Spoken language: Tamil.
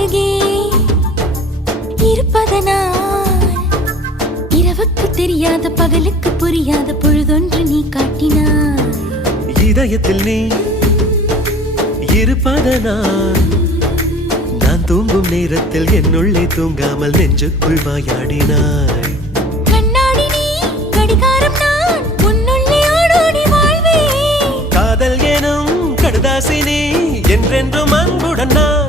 அருகே இருப்பதனால் இரவுக்கு தெரியாத பகலுக்கு புரியாத பொழுதொன்று நீ காட்டினாய். இதயத்தில் நீ இருப்பதனால் நான் தூங்கும் நேரத்தில் என்னுள்ளே தூங்காமல் நெஞ்சுக்குள் வாயாடினாய். கண்ணாடி நீ கடிகாரம் நான் உன்னுள்ளே ஓடோடி வாழ்வே. காதல் எனும் கடுதாசி நீ என்றென்றும் அன்புடன் நான்